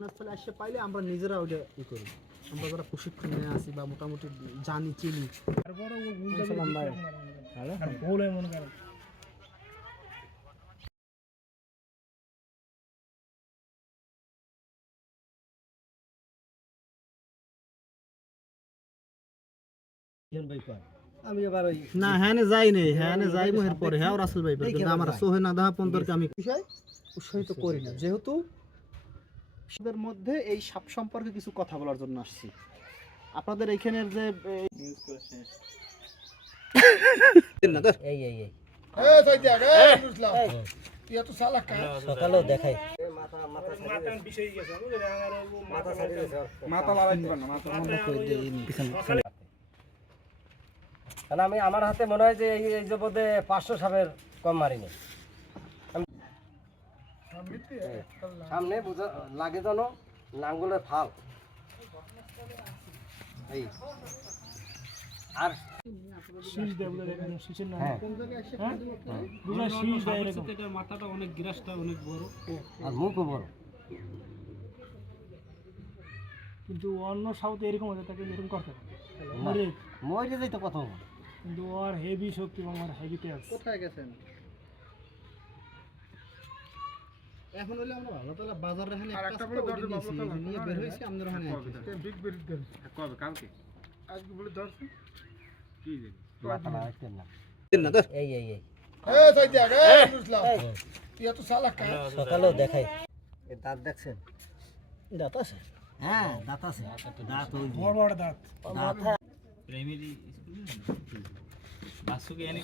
ঘটনাস্থলে আসে পাইলে আমরা নিজেরা ওইটা ই করি। আমরা যারা প্রশিক্ষণ নিয়ে আসি বা মোটামুটি জানি চিনি। আমি আবার ওই না হ্যাঁ যাই নেই হ্যাঁ যাই মোহের পরে হ্যাঁ রাসেল ভাই কিন্তু আমার সোহে না দাহা পন্তরকে আমি বিষয় উৎসাহিত করি না, যেহেতু ওদের মধ্যে এই সাপ সম্পর্কে কিছু কথা বলার জন্য আসছি। আপনাদের এইখানের যে সকালেও দেখাই কারণ আমি আমার হাতে মনে হয় যে এই জগতে 500 সাপের কম মারিনি। সামনে বুঝা লাগে যেন লাঙ্গুলের ফাল এই আর মাথাটা অনেক গ্রাসটা অনেক বড় আর মুখও বড়, কিন্তু অন্য সাউথে এরকম হতে থাকে, এরকম করতে মরে যাই তো কথা বল। কিন্তু ওর হেভি শক্তি এবং ওর হেভি তেজ। কোথায় গেছেন এখন? হলে আমরা ভালো তাহলে বাজারে এখানে একটা করে ধরে দিয়েছি, নিয়ে বের হইছি আমাদের ওখানে বিগ বের দেন কবে কালকে আজকে বলে ধরছি কি দিন মাথা রাখতেন না এই এই এই সাইতে আগে বুঝলাম তুই এত সালা কা সকালেও দেখাই এই দাঁত দেখছেন? দাঁত আছে, হ্যাঁ দাঁত আছে, দাঁত ওই বড় বড় দাঁত দাঁত प्राइमरी स्कूल में बासु के यानी